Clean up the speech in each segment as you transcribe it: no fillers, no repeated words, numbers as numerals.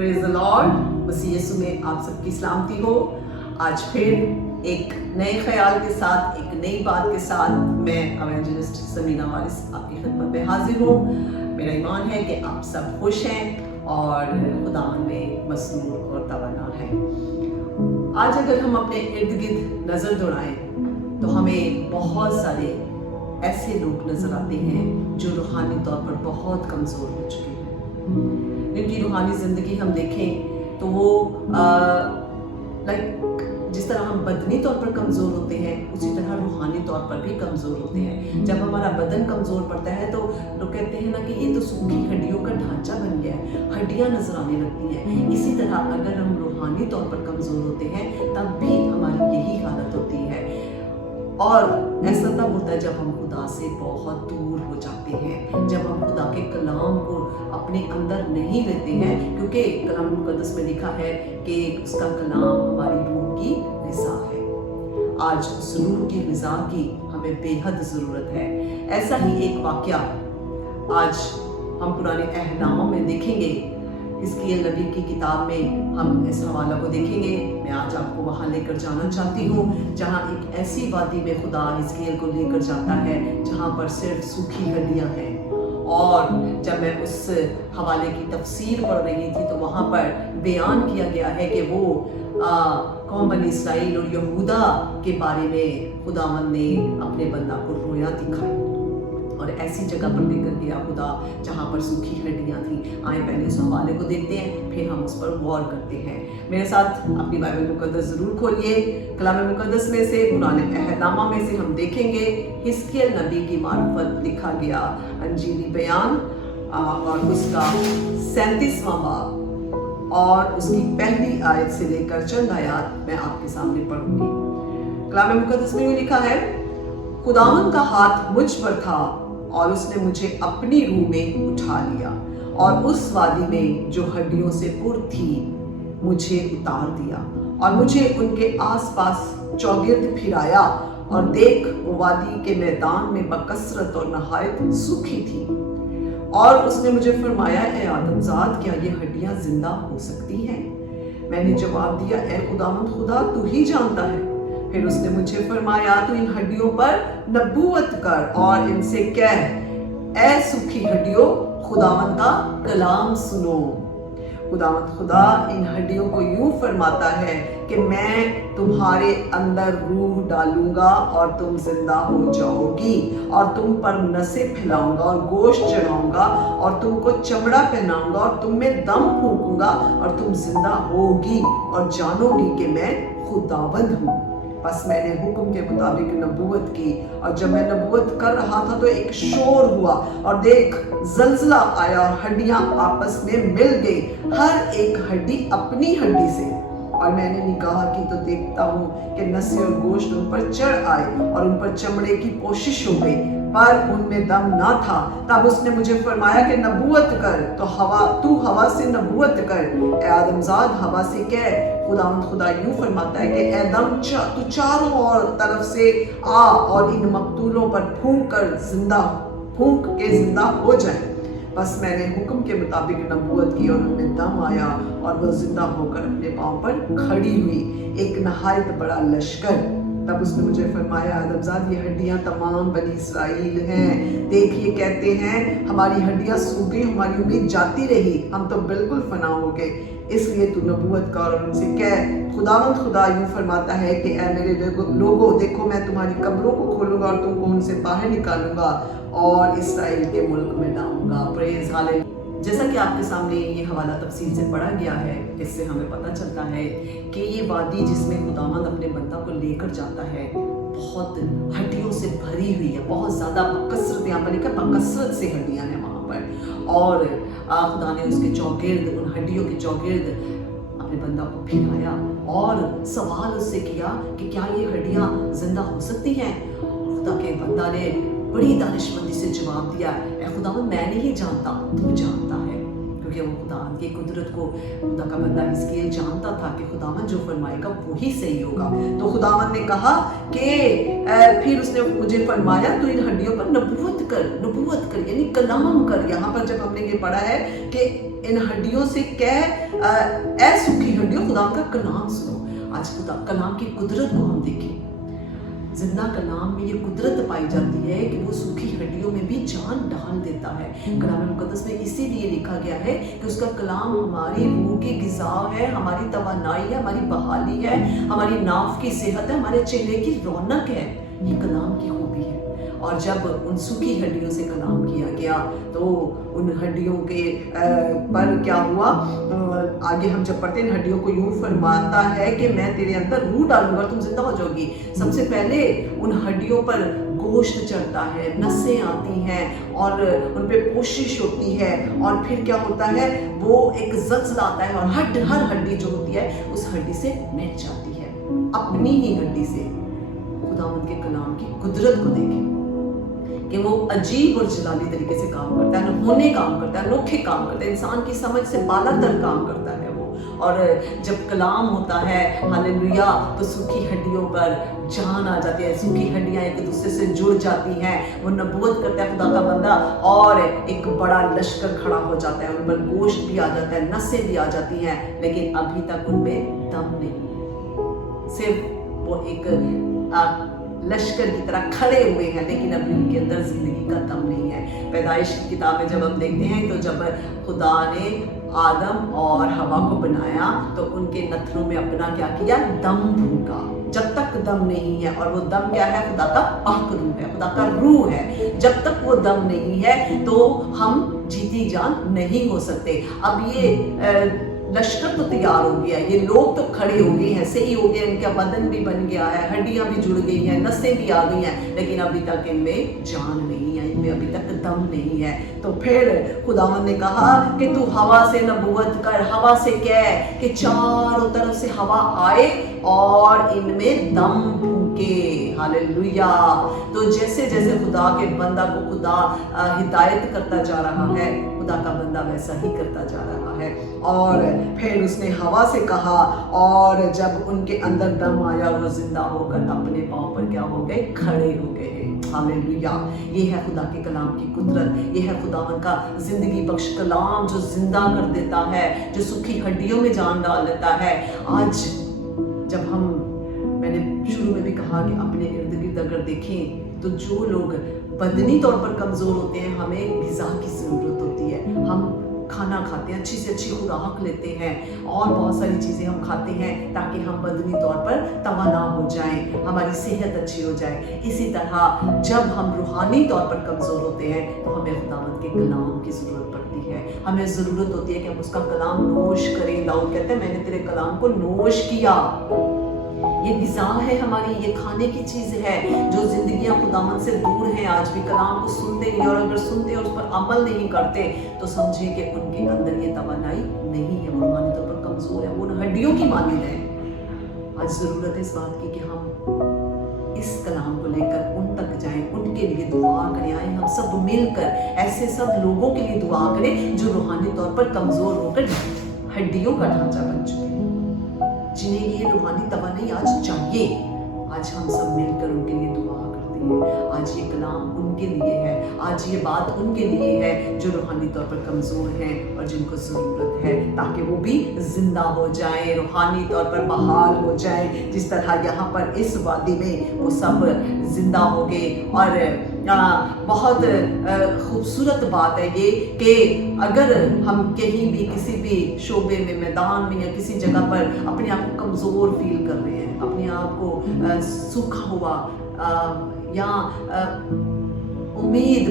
Praise the Lord. Masih Yeshu में आप सबकी सलामती हो। आज फिर एक नए ख्याल के साथ, एक नई बात के साथ मैं एवेंजलिस्ट समीना वारिस आपकी खिदमत में हाजिर हूँ। मेरा ईमान है कि आप सब खुश हैं और खुदावन में मसरूर और तवाना हैं। आज अगर हम अपने इर्द गिर्द नज़र दौड़ाएं तो हमें बहुत सारे ऐसे लोग नज़र आते हैं जो रूहानी तौर पर बहुत कमज़ोर हो चुके हैं। जिनकी रूहानी ज़िंदगी हम देखें तो वो जिस तरह हम बदनी तौर पर कमज़ोर होते हैं उसी तरह रूहानी तौर पर भी कमज़ोर होते हैं। जब हमारा बदन कमज़ोर पड़ता है तो लोग कहते हैं ना कि ये तो सूखी हड्डियों का ढांचा बन गया है, हड्डियाँ नजर आने लगती हैं। इसी तरह अगर हम रूहानी तौर पर कमज़ोर होते हैं तब भी हमारी यही हालत होती है। और ऐसा तब होता है जब हम खुदा से बहुत दूर हो जाते हैं, जब हम खुदा के कलाम को अपने अंदर नहीं लेते हैं, क्योंकि कलाम मुकद्दस में लिखा है कि उसका कलाम हमारी रूह की ग़िज़ा है। आज उस रूह की ग़िज़ा की हमें बेहद ज़रूरत है। ऐसा ही एक वाक़या आज हम पुराने अहदनामा में देखेंगे। हिजकिय्याह नबी की किताब में हम इस हवाला को देखेंगे। मैं आज आपको वहाँ लेकर जाना चाहती हूँ जहाँ एक ऐसी वादी में खुदा हिजकिय्याह को लेकर जाता है जहाँ पर सिर्फ सूखी हड्डियाँ हैं। और जब मैं उस हवाले की तफसीर पढ़ रही थी तो वहाँ पर बयान किया गया है कि वो कौम बनी इसराइल और यहूदा के बारे में खुदावंद ने अपने बंदा को रोया दिखाई और ऐसी जगह पर लेकर गया खुदा जहाँ पर सूखी हड्डियाँ थी। आए पहले उस हवाले को देखते हैं, फिर हम उस पर गौर करते हैं। मेरे साथ अपनी बाइबल मुकद्दस ज़रूर खोलिए। कलाम मुकद्दस में से, पुराने अहदनामा में से हम देखेंगे हिजकिय्याह नबी की मार्फत लिखा गया अंजीली बयान और उसका 37वां बाब और उसकी पहली आयत से लेकर चंद आयत मैं आपके सामने पढ़ूंगी। कलाम मुकद्दस में लिखा है, खुदावंद का हाथ मुझ पर था और उसने मुझे अपनी रूह में उठा लिया और उस वादी में जो हड्डियों से पुर थी मुझे उतार दिया और मुझे उनके आसपास चौगिर्द फिराया और देख वो वादी के मैदान में बकसरत और नहायत सूखी थी। और उसने मुझे फरमाया, ए आदमजाद, क्या ये हड्डियां जिंदा हो सकती हैं? मैंने जवाब दिया, ए खुदावंद खुदा, तू ही जानता है। फिर उसने मुझे फरमाया, तू इन हड्डियों पर नबूवत कर और इनसे कह, ऐ सूखी हड्डियों, खुदावंद का कलाम सुनो। खुदावंद खुदा इन हड्डियों को यूं फरमाता है कि मैं तुम्हारे अंदर रूह डालूंगा और तुम जिंदा हो जाओगी और तुम पर नसें फैलाऊंगा और गोश्त चढ़ाऊंगा और तुमको चमड़ा पहनाऊंगा और तुम में दम फूंकूंगा और तुम जिंदा होगी और जानोगी कि मैं खुदावंद हूँ। बस मैंने हुक्म के मुताबिक नबूवत की और जब मैं नबूवत कर रहा था तो एक शोर हुआ और देख जल्जला आया और हड्डियां आपस में मिल गई, हर एक हड्डी अपनी हड्डी से। और मैंने निगाह की तो देखता हूँ कि नसें और गोश्त उन पर चढ़ आए और उन पर चमड़े की पोशिश हो गई, पर उनमें दम ना था। तब उसने मुझे फरमाया कि नबूवत कर, तो तू हवा से नबूवत कर। ए आदमजाद, हवा से कह, खुदावंद खुदा यूं फरमाता है कि ए दम, तू चारों और तरफ से आ और इन मकतूलों पर फूंक के जिंदा हो जाए। बस मैंने हुक्म के मुताबिक नबूवत की और उनमें दम आया और वह जिंदा होकर अपने पांव पर खड़ी हुई, एक नहायत बड़ा लश्कर। तब उसने मुझे फरमाया, आदमजाद, ये हड्डियां तमाम बनी इसराइल हैं। देखिए, कहते हैं हमारी हड्डियां सूख गई, हमारी उम्मीद जाती रही, हम तो बिल्कुल फना हो गए। इसलिए तू नबूवत कर और उनसे कह, खुदावंद खुदा यूं फरमाता है कि ऐ मेरे लोगों, देखो मैं तुम्हारी कब्रों को खोलूंगा और तुमको उनसे बाहर निकालूंगा और इसराइल के मुल्क में लाऊंगा। Praise hallelujah. जैसा कि आपके सामने ये हवाला तफसील से पढ़ा गया है, इससे हमें पता चलता है कि ये वादी जिसमें खुदावंद अपने बंदा को लेकर जाता है बहुत हड्डियों से भरी हुई है, बहुत ज़्यादा बकसरत, यहाँ पर लिखा बकसरत से हड्डियाँ हैं वहाँ पर। और खुदा ने उसके चौगिर्द, उन हड्डियों के चौगिर्द अपने बंदा को फिराया और सवाल उससे किया कि क्या ये हड्डियाँ जिंदा हो सकती हैं? खुदा के बंदा ने बड़ी दानिशमंदी से जवाब दिया, ए खुदावंद, मैं नहीं जानता, तू जानता है, क्योंकि वो खुदा की कुदरत को खुदा का बंदा हिजकिय्याह जानता था कि खुदावंद जो फरमाएगा वही सही होगा। तो खुदावंद ने कहा कि फिर उसने मुझे फरमाया तू इन हड्डियों पर नबूवत कर यानी कलाम कर। यहाँ पर जब हमने ये पढ़ा है कि इन हड्डियों से कह ऐ सूखी हड्डियों खुदा का कलाम सुनो। आज खुदा कलाम की कुदरत को हम देखें, जिंदा कलाम में ये कुदरत पाई जाती है कि वो सूखी हड्डियों में भी जान डाल देता है। कलाम मुकद्दस में इसीलिए लिखा गया है कि उसका कलाम हमारी रूह की ग़िज़ा है, हमारी तवानाई है, हमारी बहाली है, हमारी नाफ की सेहत है, हमारे चेहरे की रौनक है। ये कलाम की खूबी है। और जब उन सूखी हड्डियों से कलाम किया गया तो उन हड्डियों के पर क्या हुआ, आगे हम जब पढ़ते हैं हड्डियों को यूं फरमाता है कि मैं तेरे अंदर रूह डालूंगा, तुम जिंदा हो जाओगी। सबसे पहले उन हड्डियों पर गोश्त चढ़ता है, नसें आती हैं और उन पे कोशिश होती है, और फिर क्या होता है वो एक ज़ल्ज़ला आता है और हर हड्डी जो होती है उस हड्डी से मिट जाती है, अपनी ही हड्डी से। खुदावंद के कलाम की कुदरत को देखें कि वो अजीब और जलाली तरीके से काम करता है, अनहोने काम करता है, अनोखे काम करता है, इंसान की समझ से बालातर काम करता है वो। और जब कलाम होता है हालेलुया तो सूखी हड्डियों पर जान आ जाती है, सूखी हड्डियां एक दूसरे से जुड़ जाती हैं। वो नबूवत करता है खुदा का बंदा और एक बड़ा लश्कर खड़ा हो जाता है, उन पर गोश्त भी आ जाता है, नसें भी आ जाती हैं, लेकिन अभी तक उनमें दम नहीं है। सिर्फ वो एक लश्कर की तरह खड़े हुए हैं, लेकिन अभी उनके अंदर जिंदगी का दम नहीं है। पैदाइश की किताब में जब हम देखते हैं तो जब खुदा ने आदम और हवा को बनाया तो उनके नथनों में अपना क्या किया, दम फूंका। जब तक दम नहीं है, और वो दम क्या है, खुदा का पाक रूह है, खुदा का रूह है। जब तक वो दम नहीं है तो हम जीती जान नहीं हो सकते। अब ये लश्कर तो तैयार हो गया, ये लोग तो खड़े हो गए हैं, सही हो गए, इनका बदन भी बन गया है, हड्डियां भी जुड़ गई हैं, नसें भी आ गई हैं, लेकिन अभी तक इनमें जान नहीं है, इनमें अभी तक दम नहीं है। तो फिर खुदावंद ने कहा कि तू हवा से नबूवत कर, हवा से कह कि चारों तरफ से हवा आए और इनमें दम फूके। हालेलुया। तो जैसे जैसे खुदा के बंदा को खुदा हिदायत करता जा रहा है, खुदा का बंदा वैसा ही करता जा रहा है। और फिर उसने हवा से कहा और जब उनके अंदर दम आया वो जिंदा होकर अपने पांव पर क्या हो गए, खड़े हो गए। हालेलुया। ये है खुदा के कलाम की कुदरत, ये है खुदावंद का जिंदगी बख्श कलाम जो जिंदा कर देता है, जो सूखी हड्डियों में जान डाल देता है। आज जब मैंने शुरू में भी कहा कि अपने इर्द गिर्द अगर देखें तो जो लोग बदनी तौर पर कमज़ोर होते हैं, हमें ग़िज़ा की ज़रूरत होती है। हम खाना खाते हैं, अच्छी से अच्छी खुराक लेते हैं और बहुत सारी चीज़ें हम खाते हैं ताकि हम बदनी तौर पर तवाना हो जाएं, हमारी सेहत अच्छी हो जाए। इसी तरह जब हम रूहानी तौर पर कमज़ोर होते हैं तो हमें खुदावंद के कलाम की ज़रूरत पड़ती है। हमें ज़रूरत होती है कि हम उसका कलाम नोश करें। दाऊद कहते हैं मैंने तेरे कलाम को नोश किया। ये ग़िज़ा है हमारी, ये खाने की चीज़ है। जो जिंदगियां खुदावंद से दूर हैं आज भी कलाम को सुनते नहीं, और अगर सुनते और उस पर अमल नहीं करते तो समझे कि उनके अंदर ये तवानाई नहीं है, वो रूहानी तौर पर कमज़ोर है, वो उन हड्डियों की मानिंद है। आज ज़रूरत है इस बात की कि हम इस कलाम को लेकर उन तक जाएं, उनके लिए दुआ करें। आए हम सब मिलकर ऐसे सब लोगों के लिए दुआ करें जो रूहानी तौर पर कमज़ोर होकर हड्डियों का ढांचा बन चुके हैं, जिन्हें ये रूहानी तवानाई आज चाहिए। आज हम सब मिलकर उनके लिए दुआ करते हैं। आज ये कलाम उनके लिए है, आज ये बात उनके लिए है जो रूहानी तौर पर कमज़ोर हैं और जिनको ज़रूरत है, ताकि वो भी जिंदा हो जाएं, रूहानी तौर पर बहाल हो जाएं। जिस तरह यहाँ पर इस वादी में वो सब जिंदा हो गए। और बहुत खूबसूरत बात है ये कि अगर हम कहीं भी किसी भी शोबे में, मैदान में या किसी जगह पर अपने आप को कमज़ोर फील कर रहे हैं, अपने आप को सूखा हुआ या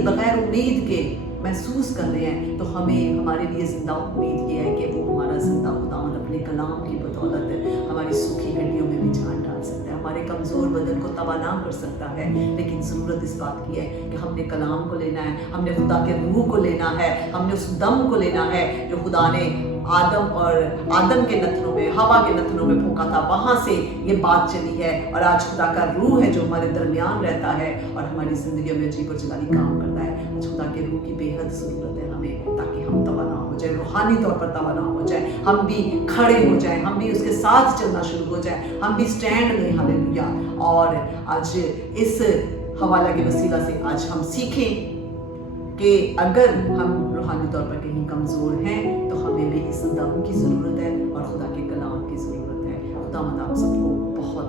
बगैर उम्मीद के महसूस कर रहे हैं, तो हमें हमारे लिए जिंदा उम्मीद ये है कि वो हमारा जिंदा खुदावंद अपने कलाम की बदौलत हमारी सूखी हड्डियों में भी जान डाल सकता है, हमारे कमज़ोर बदन को तवाना कर सकता है। लेकिन ज़रूरत इस बात की है कि हमने कलाम को लेना है, हमने खुदा के रूह को लेना है, हमने उस दम को लेना है जो खुदा ने आदम के नथनों में, हवा के नथनों में फूंका था, वहां से ये बात चली है। और आज खुदा का रूह है जो हमारे दरमियान रहता है और हमारी जिंदगी में अजीब और जलाली काम करता है। आज खुदा के रूह की बेहद जरूरत है हमें, ताकि हम तवाना हो जाए, रूहानी तौर पर तवाना हो जाए, हम भी खड़े हो जाए, हम भी उसके साथ चलना शुरू हो जाए, हम भी स्टैंड लें। हालेलुया। और आज इस हवाला के वसीला से आज हम सीखें कि अगर हम रूहानी तौर पर कहीं कमज़ोर हैं तो हमें भी इस दम की ज़रूरत है और खुदा के कलाम की ज़रूरत है। खुदा आप सबको बहुत